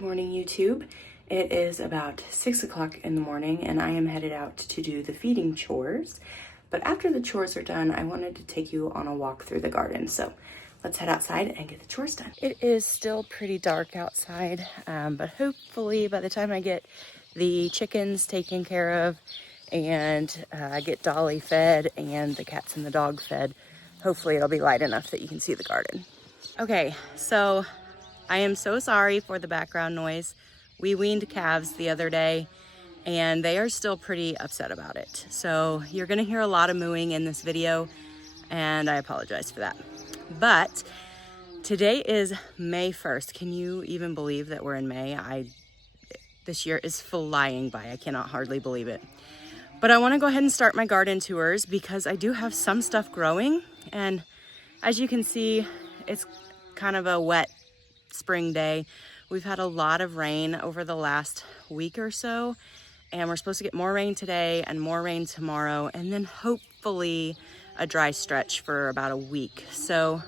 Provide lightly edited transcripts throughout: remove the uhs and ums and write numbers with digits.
Good morning, YouTube. It is about 6 o'clock in the morning and I am headed out to do the feeding chores. But after the chores are done, I wanted to take you on a walk through the garden. So let's head outside and get the chores done. It is still pretty dark outside, but hopefully by the time I get the chickens taken care of and get Dolly fed and the cats and the dog fed, hopefully it'll be light enough that you can see the garden. Okay, so I am so sorry for the background noise. We weaned calves the other day and they are still pretty upset about it. So you're gonna hear a lot of mooing in this video and I apologize for that. But today is May 1st. Can you even believe that we're in May? This year is flying by. I cannot hardly believe it. But I wanna go ahead and start my garden tours because I do have some stuff growing. And as you can see, it's kind of a wet spring day. We've had a lot of rain over the last week or so, and we're supposed to get more rain today and more rain tomorrow, and then hopefully a dry stretch for about a week. So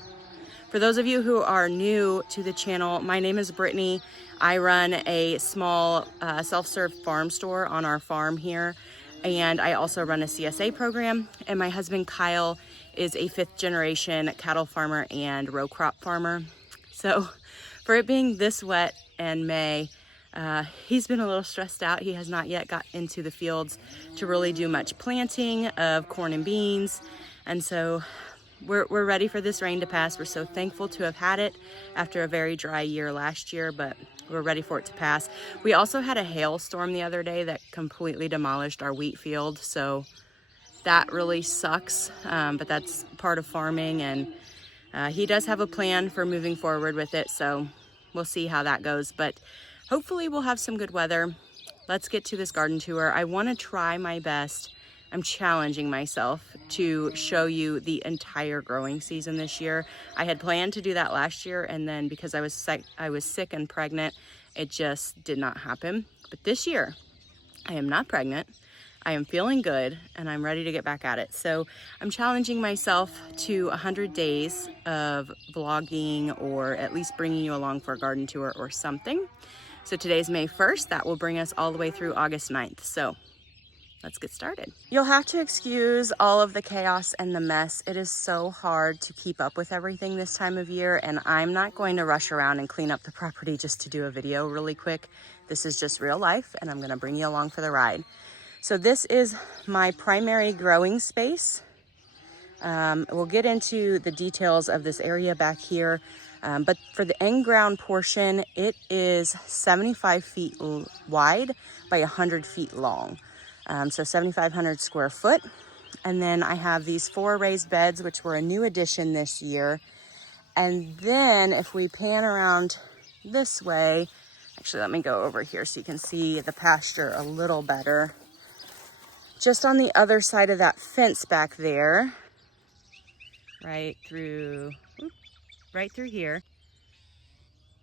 for those of you who are new to the channel, my name is Brittney. I run a small self-serve farm store on our farm here, and I also run a CSA program, and my husband Kyle is a 5th generation cattle farmer and row crop farmer. So for it being this wet and May, he's been a little stressed out. He has not yet got into the fields to really do much planting of corn and beans. And so we're ready for this rain to pass. We're so thankful to have had it after a very dry year last year, but we're ready for it to pass. We also had a hailstorm the other day that completely demolished our wheat field. So that really sucks, but that's part of farming, and he does have a plan for moving forward with it, so we'll see how that goes, but hopefully we'll have some good weather. Let's get to this garden tour. I want to try my best. I'm challenging myself to show you the entire growing season this year. I had planned to do that last year, and then because I was sick and pregnant, it just did not happen. But this year, I am not pregnant. I am feeling good and I'm ready to get back at it. So I'm challenging myself to 100 days of vlogging, or at least bringing you along for a garden tour or something. So today's May 1st. That will bring us all the way through August 9th. So let's get started. You'll have to excuse all of the chaos and the mess. It is so hard to keep up with everything this time of year, and I'm not going to rush around and clean up the property just to do a video really quick. This is just real life and I'm gonna bring you along for the ride. So this is my primary growing space. We'll get into the details of this area back here, but for the in-ground portion, it is 75 feet wide by 100 feet long. So 7,500 square foot. And then I have these 4 raised beds, which were a new addition this year. And then if we pan around this way, actually let me go over here so you can see the pasture a little better. Just on the other side of that fence back there, right through here,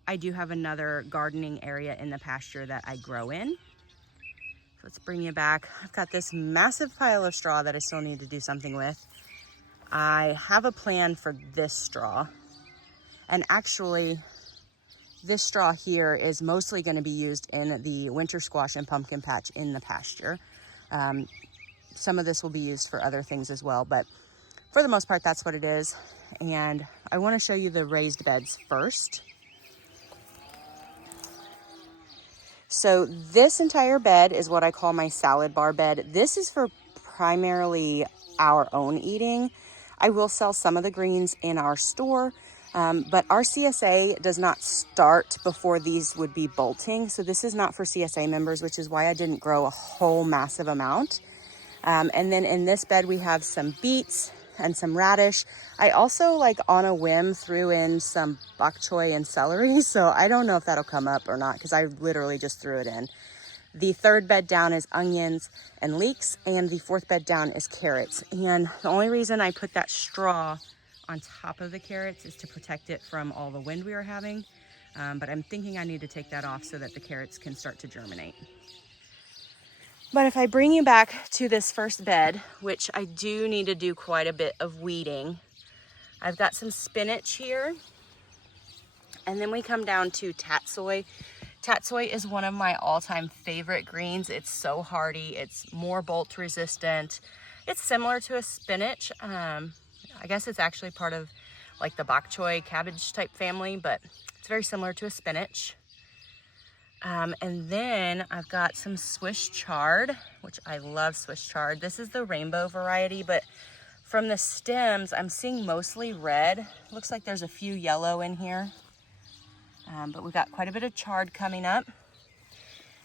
I do have another gardening area in the pasture that I grow in. So let's bring you back. I've got this massive pile of straw that I still need to do something with. I have a plan for this straw. And actually, this straw here is mostly going to be used in the winter squash and pumpkin patch in the pasture. Some of this will be used for other things as well, but for the most part, that's what it is. And I want to show you the raised beds first. So this entire bed is what I call my salad bar bed. This is for primarily our own eating. I will sell some of the greens in our store, but our CSA does not start before these would be bolting. So this is not for CSA members, which is why I didn't grow a whole massive amount. And then in this bed, we have some beets and some radish. I also, like on a whim, threw in some bok choy and celery. So I don't know if that'll come up or not because I literally just threw it in. The 3rd bed down is onions and leeks, and the 4th bed down is carrots. And the only reason I put that straw on top of the carrots is to protect it from all the wind we are having. But I'm thinking I need to take that off so that the carrots can start to germinate. But if I bring you back to this first bed, which I do need to do quite a bit of weeding, I've got some spinach here. And then we come down to tatsoi. Tatsoi is one of my all-time favorite greens. It's so hardy. It's more bolt resistant. It's similar to a spinach. I guess it's actually part of like the bok choy cabbage type family, but it's very similar to a spinach. And then I've got some Swiss chard, which I love Swiss chard. This is the rainbow variety, but from the stems, I'm seeing mostly red. Looks like there's a few yellow in here. But we've got quite a bit of chard coming up.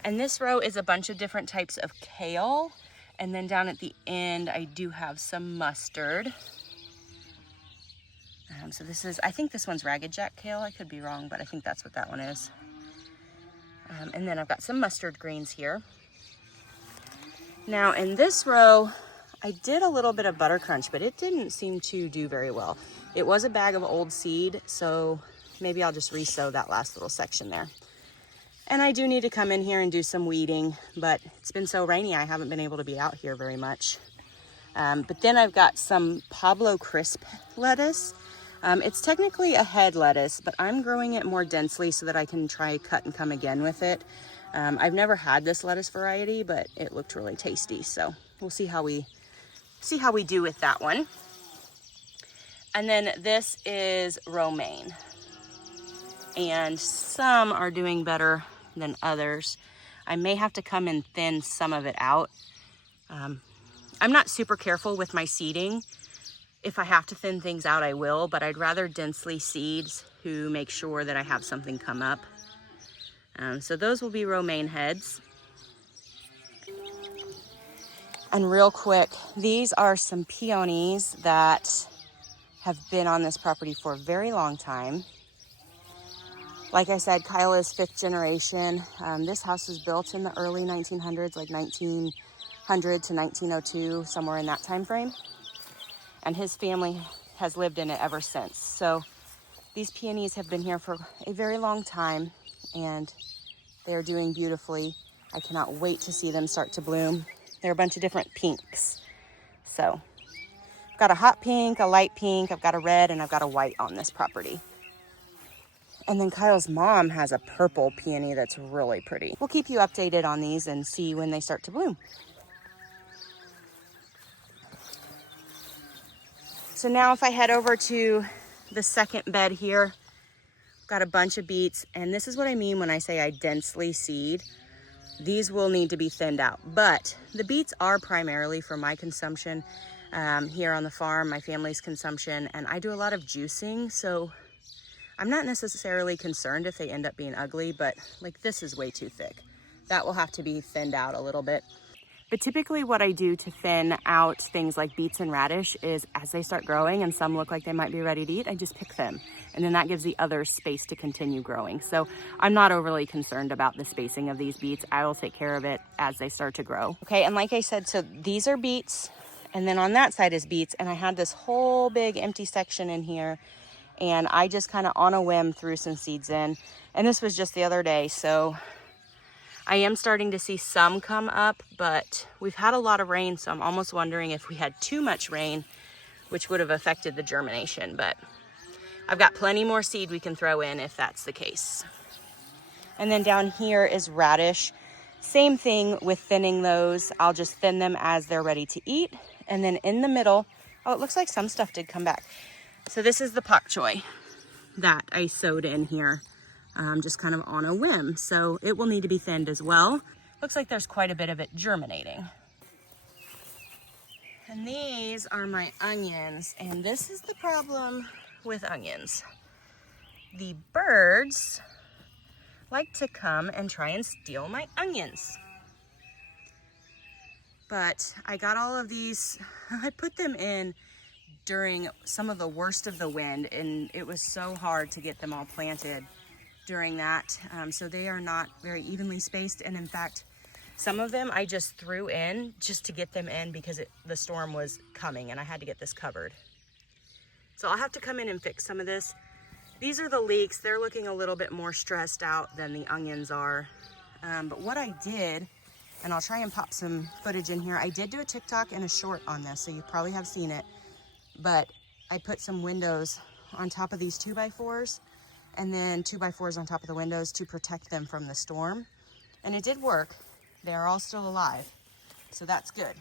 And this row is a bunch of different types of kale. And then down at the end, I do have some mustard. So this is, I think this one's Ragged Jack kale. I could be wrong, but I think that's what that one is. And then I've got some mustard greens here. Now in this row, I did a little bit of butter crunch, but it didn't seem to do very well. It was a bag of old seed, so maybe I'll just re-sow that last little section there. And I do need to come in here and do some weeding, but it's been so rainy, I haven't been able to be out here very much. But then I've got some Pablo Crisp lettuce. It's technically a head lettuce, but I'm growing it more densely so that I can try cut and come again with it. I've never had this lettuce variety, but it looked really tasty. So we'll see how we do with that one. And then this is romaine. And some are doing better than others. I may have to come and thin some of it out. I'm not super careful with my seeding. If I have to thin things out, I will, but I'd rather densely seed to make sure that I have something come up. So those will be romaine heads. And real quick, these are some peonies that have been on this property for a very long time. Like I said, Kyle is 5th generation. This house was built in the early 1900s, like 1900 to 1902, somewhere in that time frame. And his family has lived in it ever since. So these peonies have been here for a very long time, and they're doing beautifully. I cannot wait to see them start to bloom. They're a bunch of different pinks. So I've got a hot pink, a light pink, I've got a red, and I've got a white on this property. And then Kyle's mom has a purple peony that's really pretty. We'll keep you updated on these and see when they start to bloom. So now if I head over to the second bed here, I've got a bunch of beets, and this is what I mean when I say I densely seed. These will need to be thinned out, but the beets are primarily for my consumption here on the farm, my family's consumption, and I do a lot of juicing, so I'm not necessarily concerned if they end up being ugly, but like this is way too thick. That will have to be thinned out a little bit. But typically what I do to thin out things like beets and radish is as they start growing and some look like they might be ready to eat, I just pick them. And then that gives the others space to continue growing. So I'm not overly concerned about the spacing of these beets. I will take care of it as they start to grow. Okay, and like I said, so these are beets, and then on that side is beets, and I had this whole big empty section in here, and I just kind of on a whim threw some seeds in. And this was just the other day, so I am starting to see some come up, but we've had a lot of rain, so I'm almost wondering if we had too much rain, which would have affected the germination. But I've got plenty more seed we can throw in if that's the case. And then down here is radish. Same thing with thinning those. I'll just thin them as they're ready to eat. And then in the middle, oh, it looks like some stuff did come back. So this is the pak choi that I sowed in here. Just kind of on a whim. So it will need to be thinned as well. Looks like there's quite a bit of it germinating. And these are my onions. And this is the problem with onions. The birds like to come and try and steal my onions. But I got all of these, I put them in during some of the worst of the wind, and it was so hard to get them all planted during that. So they are not very evenly spaced, and in fact some of them I just threw in just to get them in because the storm was coming and I had to get this covered. So I'll have to come in and fix some of this. These are the leeks. They're looking a little bit more stressed out than the onions are. But what I did, and I'll try and pop some footage in here, I did do a TikTok and a short on this, so you probably have seen it, but I put some windows on top of these 2x4s. and then 2x4s on top of the windows to protect them from the storm. And it did work. They are all still alive, so that's good.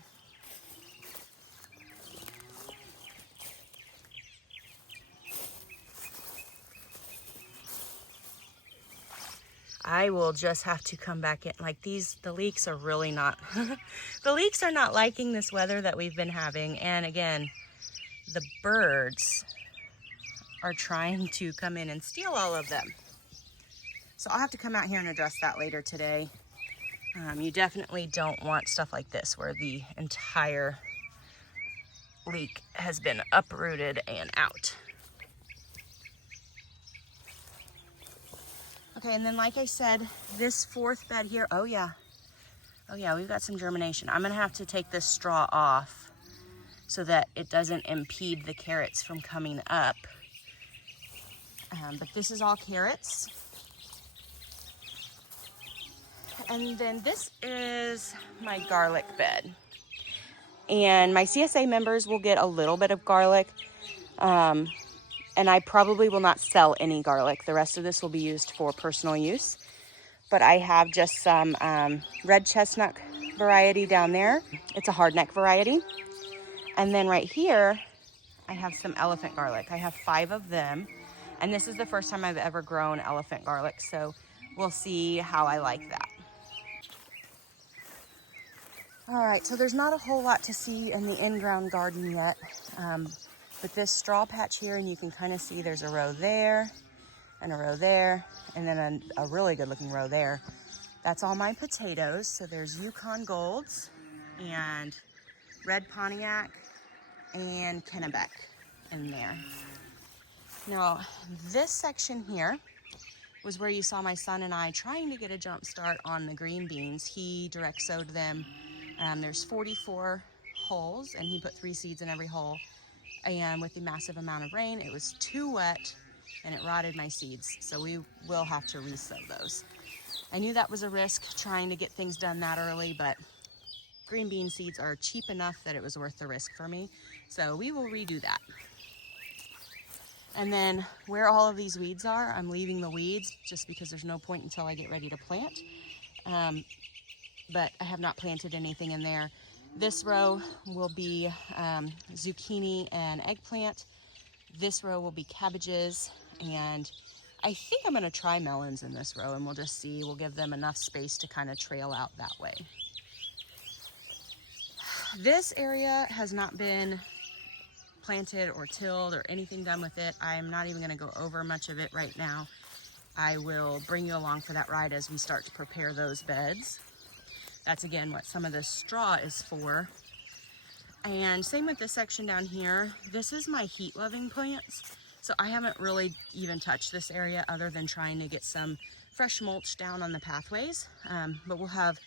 I will just have to come back in. Like the leeks are really not, the leeks are not liking this weather that we've been having. And again, the birds are trying to come in and steal all of them. So I'll have to come out here and address that later today. You definitely don't want stuff like this where the entire leek has been uprooted and out. Okay, and then like I said, this fourth bed here, oh yeah, we've got some germination. I'm gonna have to take this straw off so that it doesn't impede the carrots from coming up. But this is all carrots. And then this is my garlic bed. And my CSA members will get a little bit of garlic. And I probably will not sell any garlic. The rest of this will be used for personal use. But I have just some red chestnut variety down there. It's a hardneck variety. And then right here, I have some elephant garlic. I have 5 of them. And this is the first time I've ever grown elephant garlic. So we'll see how I like that. All right, so there's not a whole lot to see in the in-ground garden yet. But this straw patch here, and you can kind of see there's a row there and a row there, and then a really good looking row there. That's all my potatoes. So there's Yukon Golds and Red Pontiac and Kennebec in there. Now, this section here was where you saw my son and I trying to get a jump start on the green beans. He direct sowed them. There's 44 holes, and he put 3 seeds in every hole. And with the massive amount of rain, it was too wet and it rotted my seeds. So we will have to resow those. I knew that was a risk trying to get things done that early, but green bean seeds are cheap enough that it was worth the risk for me. So we will redo that. And then where all of these weeds are, I'm leaving the weeds just because there's no point until I get ready to plant. But I have not planted anything in there. This row will be zucchini and eggplant. This row will be cabbages, and I think I'm gonna try melons in this row, and we'll just see. We'll give them enough space to kind of trail out that way. This area has not been planted or tilled or anything done with it. I'm not even gonna go over much of it right now. I will bring you along for that ride as we start to prepare those beds. That's again what some of this straw is for. And same with this section down here. This is my heat loving plants. So I haven't really even touched this area other than trying to get some fresh mulch down on the pathways. But we'll have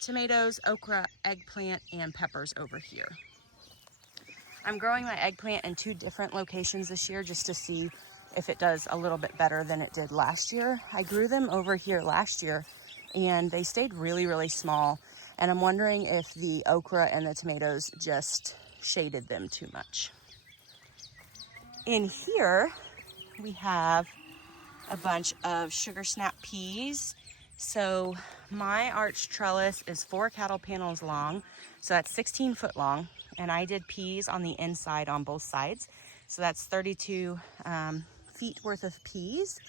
tomatoes, okra, eggplant, and peppers over here. I'm growing my eggplant in 2 different locations this year just to see if it does a little bit better than it did last year. I grew them over here last year and they stayed really, really small. And I'm wondering if the okra and the tomatoes just shaded them too much. In here, we have a bunch of sugar snap peas. So my arch trellis is 4 cattle panels long. So that's 16 foot long. And I did peas on the inside on both sides. So that's 32 feet worth of peas.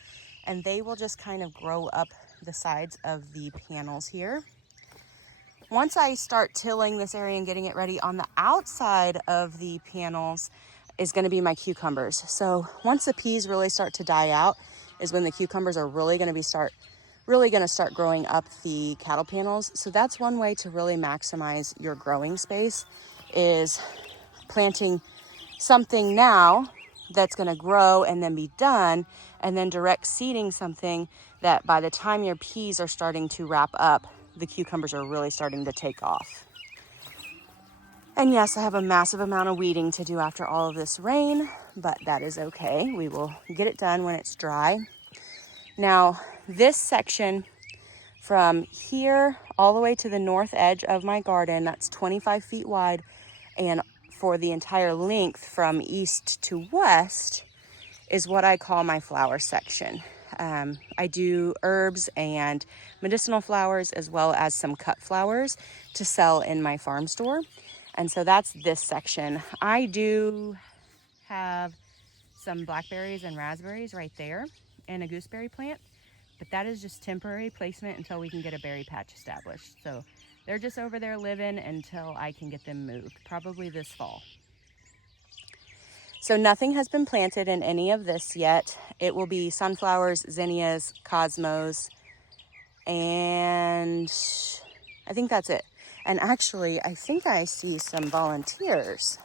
And they will just kind of grow up the sides of the panels here. Once I start tilling this area and getting it ready, on the outside of the panels is going to be my cucumbers. So once the peas really start to die out is when the cucumbers are really going to start growing up the cattle panels. So that's one way to really maximize your growing space, is planting something now that's going to grow and then be done, and then direct seeding something that by the time your peas are starting to wrap up, the cucumbers are really starting to take off. And yes, I have a massive amount of weeding to do after all of this rain, but that is okay. We will get it done when it's dry. Now, this section from here all the way to the north edge of my garden, that's 25 feet wide, and for the entire length from east to west is what I call my flower section. I do herbs and medicinal flowers as well as some cut flowers to sell in my farm store. And so that's this section. I do have some blackberries and raspberries right there and a gooseberry plant, but that is just temporary placement until we can get a berry patch established. So they're just over there living until I can get them moved, probably this fall. So nothing has been planted in any of this yet. It will be sunflowers, zinnias, cosmos, and I think that's it. And actually, I think I see some volunteers.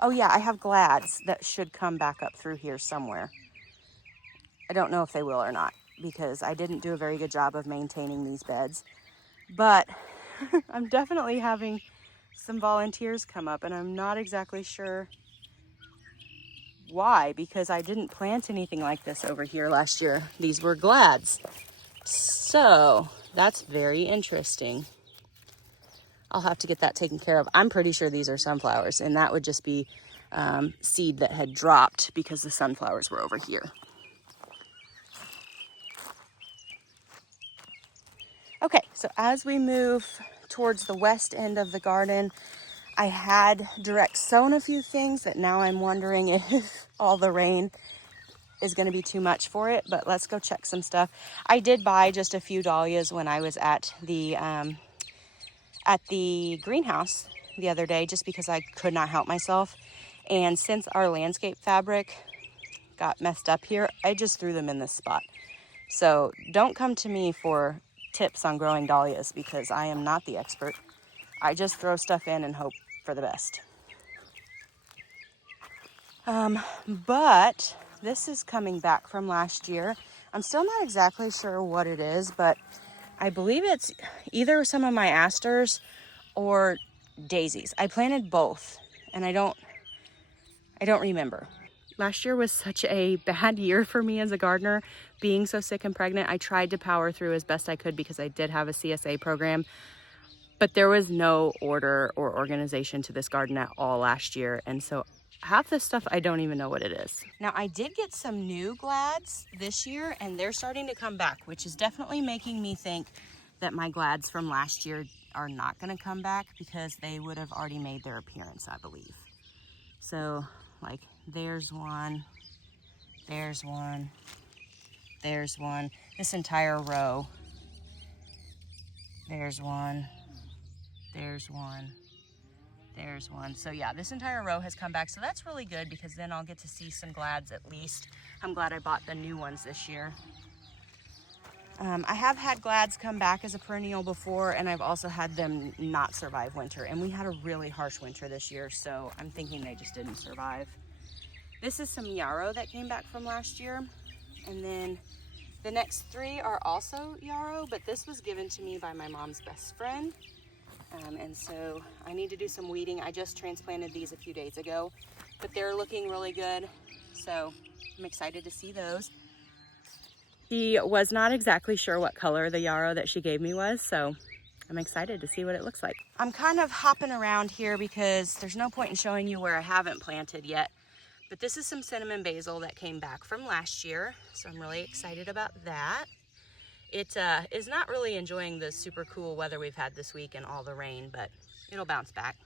Oh yeah, I have glads that should come back up through here somewhere. I don't know if they will or not because I didn't do a very good job of maintaining these beds. But I'm definitely having some volunteers come up, and I'm not exactly sure why, because I didn't plant anything like this over here last year. These were glads. So that's very interesting. I'll have to get that taken care of. I'm pretty sure these are sunflowers, and that would just be seed that had dropped because the sunflowers were over here. Okay, so as we move towards the west end of the garden, I had direct sown a few things that now I'm wondering if all the rain is going to be too much for it, but let's go check some stuff. I did buy just a few dahlias when I was at the greenhouse the other day, just because I could not help myself. And since our landscape fabric got messed up here, I just threw them in this spot. So don't come to me for tips on growing dahlias because I am not the expert. I just throw stuff in and hope for the best. But this is coming back from last year. I'm still not exactly sure what it is, but I believe it's either some of my asters or daisies. I planted both, and I don't remember. Last year was such a bad year for me as a gardener, being so sick and pregnant. I tried to power through as best I could because I did have a CSA program, but there was no order or organization to this garden at all last year. And so half this stuff, I don't even know what it is. Now, I did get some new glads this year, and they're starting to come back, which is definitely making me think that my glads from last year are not going to come back because they would have already made their appearance, I believe. So, like, there's one, there's one, there's one. This entire row. There's one, there's one, there's one. So yeah, this entire row has come back. So that's really good because then I'll get to see some glads at least. I'm glad I bought the new ones this year. I have had glads come back as a perennial before, and I've also had them not survive winter. And we had a really harsh winter this year, so I'm thinking they just didn't survive. This is some yarrow that came back from last year. And then the next three are also yarrow, but this was given to me by my mom's best friend. And so I need to do some weeding. I just transplanted these a few days ago, but they're looking really good. So I'm excited to see those. She was not exactly sure what color the yarrow that she gave me was, so I'm excited to see what it looks like. I'm kind of hopping around here because there's no point in showing you where I haven't planted yet. But this is some cinnamon basil that came back from last year, so I'm really excited about that. It is not really enjoying the super cool weather we've had this week and all the rain, but it'll bounce back.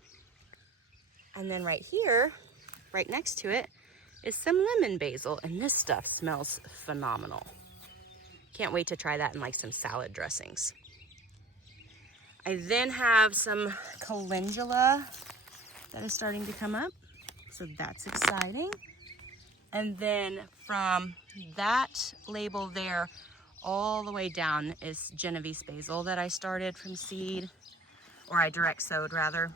And then right here, right next to it, is some lemon basil, and this stuff smells phenomenal. Can't wait to try that in like some salad dressings. I then have some calendula that is starting to come up, so that's exciting. And then from that label there all the way down is Genovese basil that I started from seed, or I direct sowed rather.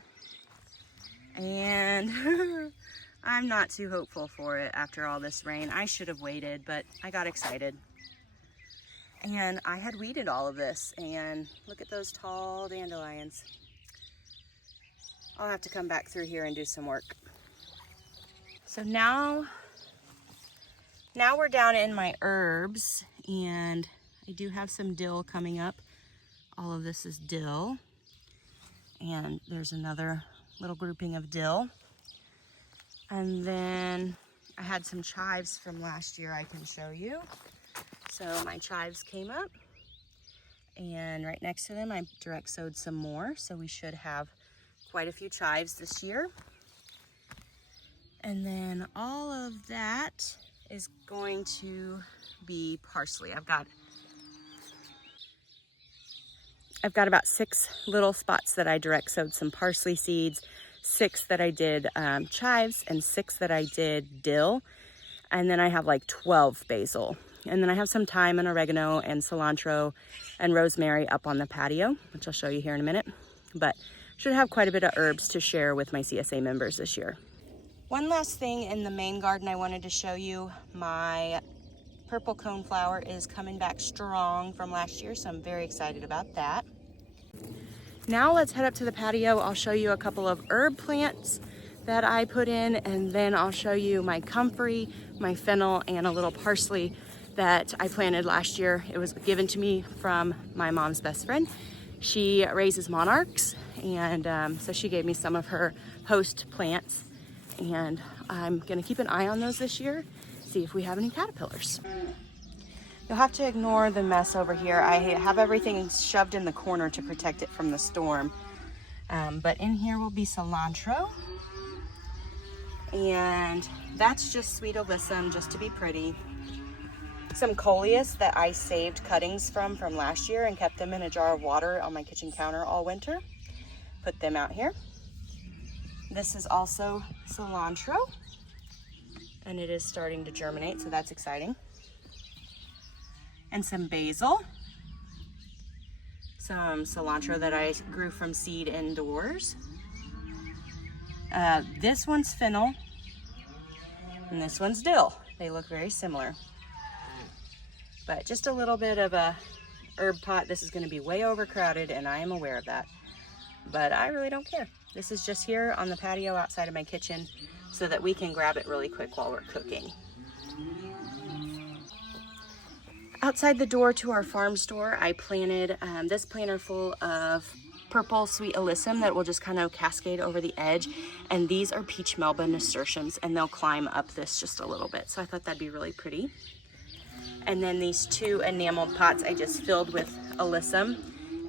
And I'm not too hopeful for it after all this rain. I should have waited, but I got excited. And I had weeded all of this, and look at those tall dandelions. I'll have to come back through here and do some work. So now we're down in my herbs, and I do have some dill coming up. All of this is dill, and there's another little grouping of dill. And then I had some chives from last year I can show you. So my chives came up, and right next to them I direct sowed some more, so we should have quite a few chives this year. And then all of that is going to be parsley. I've got about 6 little spots that I direct sowed some parsley seeds, 6 that I did chives, and 6 that I did dill. And then I have like 12 basil. And then I have some thyme and oregano and cilantro and rosemary up on the patio, which I'll show you here in a minute. But should have quite a bit of herbs to share with my CSA members this year. One last thing in the main garden I wanted to show you. My purple coneflower is coming back strong from last year, so I'm very excited about that. Now let's head up to the patio. I'll show you a couple of herb plants that I put in, and then I'll show you my comfrey, my fennel, and a little parsley that I planted last year. It was given to me from my mom's best friend. She raises monarchs, and so she gave me some of her host plants, and I'm gonna keep an eye on those this year, see if we have any caterpillars. You'll have to ignore the mess over here. I have everything shoved in the corner to protect it from the storm. But in here will be cilantro, and that's just sweet alyssum, just to be pretty. Some coleus that I saved cuttings from last year and kept them in a jar of water on my kitchen counter all winter. Put them out here. This is also cilantro, and it is starting to germinate, so that's exciting. And some basil, some cilantro that I grew from seed indoors. This one's fennel, and this one's dill. They look very similar. But just a little bit of a herb pot. This is going to be way overcrowded, and I am aware of that. But I really don't care. This is just here on the patio outside of my kitchen so that we can grab it really quick while we're cooking. Outside the door to our farm store, I planted this planter full of purple sweet alyssum that will just kind of cascade over the edge. And these are peach melba nasturtiums, and they'll climb up this just a little bit. So I thought that'd be really pretty. And then these 2 enameled pots I just filled with alyssum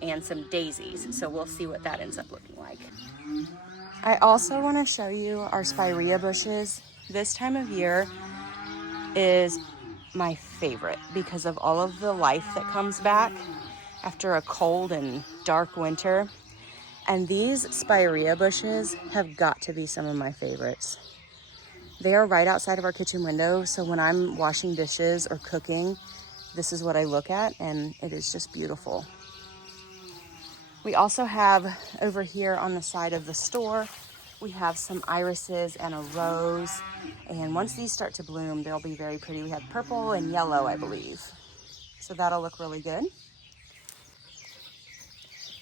and some daisies. So we'll see what that ends up looking like. I also want to show you our spirea bushes. This time of year is my favorite because of all of the life that comes back after a cold and dark winter. And these spirea bushes have got to be some of my favorites. They are right outside of our kitchen window, so when I'm washing dishes or cooking, this is what I look at, and it is just beautiful. We also have over here on the side of the store, we have some irises and a rose, and once these start to bloom, they'll be very pretty. We have purple and yellow, I believe, so that'll look really good.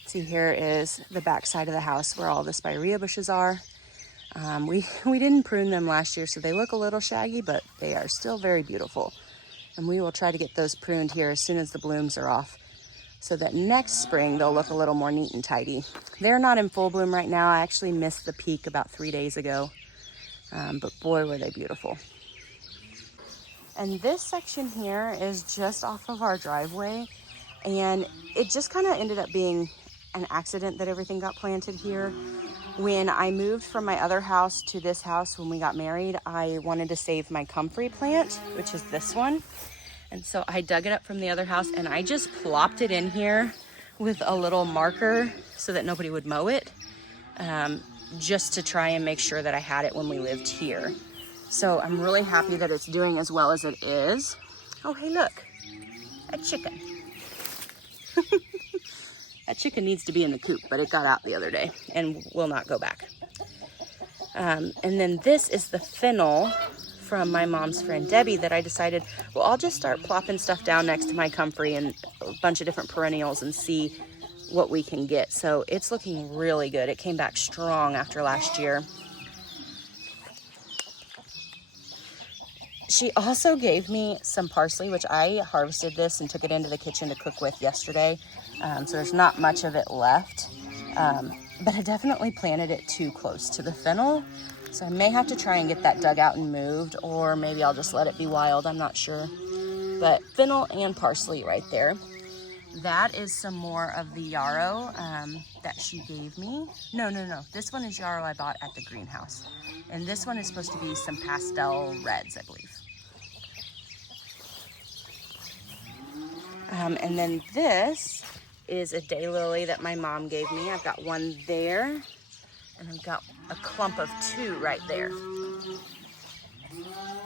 See, here is the back side of the house where all the spirea bushes are. We didn't prune them last year, so they look a little shaggy, but they are still very beautiful. And we will try to get those pruned here as soon as the blooms are off, so that next spring they'll look a little more neat and tidy. They're not in full bloom right now. I actually missed the peak about 3 days ago, but boy, were they beautiful. And this section here is just off of our driveway, and it just kind of ended up being an accident that everything got planted here. When I moved from my other house to this house when we got married, I wanted to save my comfrey plant, which is this one. And so I dug it up from the other house and I just plopped it in here with a little marker so that nobody would mow it, just to try and make sure that I had it when we lived here. So I'm really happy that it's doing as well as it is. Oh, hey, look, a chicken. That chicken needs to be in the coop, but it got out the other day and will not go back. And then this is the fennel from my mom's friend Debbie that I decided, well, I'll just start plopping stuff down next to my comfrey and a bunch of different perennials and see what we can get. So it's looking really good. It came back strong after last year. She also gave me some parsley, which I harvested this and took it into the kitchen to cook with yesterday. So there's not much of it left. But I definitely planted it too close to the fennel. So I may have to try and get that dug out and moved, or maybe I'll just let it be wild. I'm not sure. But fennel and parsley right there. That is some more of the yarrow that she gave me. No. This one is yarrow I bought at the greenhouse. And this one is supposed to be some pastel reds, I believe. And then this is a daylily that my mom gave me. I've got one there, and I've got a clump of 2 right there.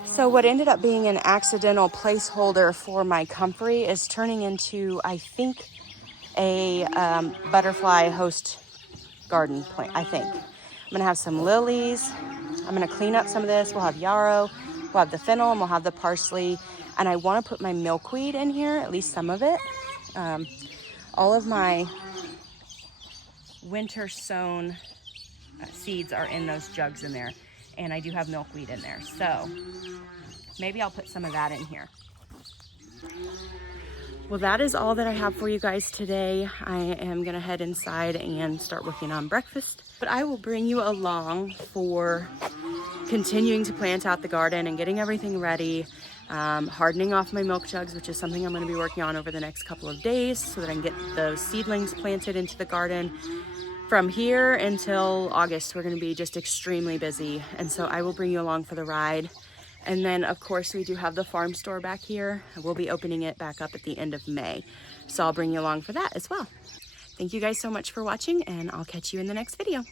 So what ended up being an accidental placeholder for my comfrey is turning into, I think, a butterfly host garden plant, I think. I'm gonna have some lilies. I'm gonna clean up some of this. We'll have yarrow, we'll have the fennel, and we'll have the parsley. And I wanna put my milkweed in here, at least some of it. All of my winter sown seeds are in those jugs in there. And I do have milkweed in there. So maybe I'll put some of that in here. Well, that is all that I have for you guys today. I am gonna head inside and start working on breakfast, but I will bring you along for continuing to plant out the garden and getting everything ready, hardening off my milk jugs, which is something I'm gonna be working on over the next couple of days so that I can get those seedlings planted into the garden. From here until August, we're gonna be just extremely busy. And so I will bring you along for the ride. And then of course we do have the farm store back here. We'll be opening it back up at the end of May. So I'll bring you along for that as well. Thank you guys so much for watching, and I'll catch you in the next video.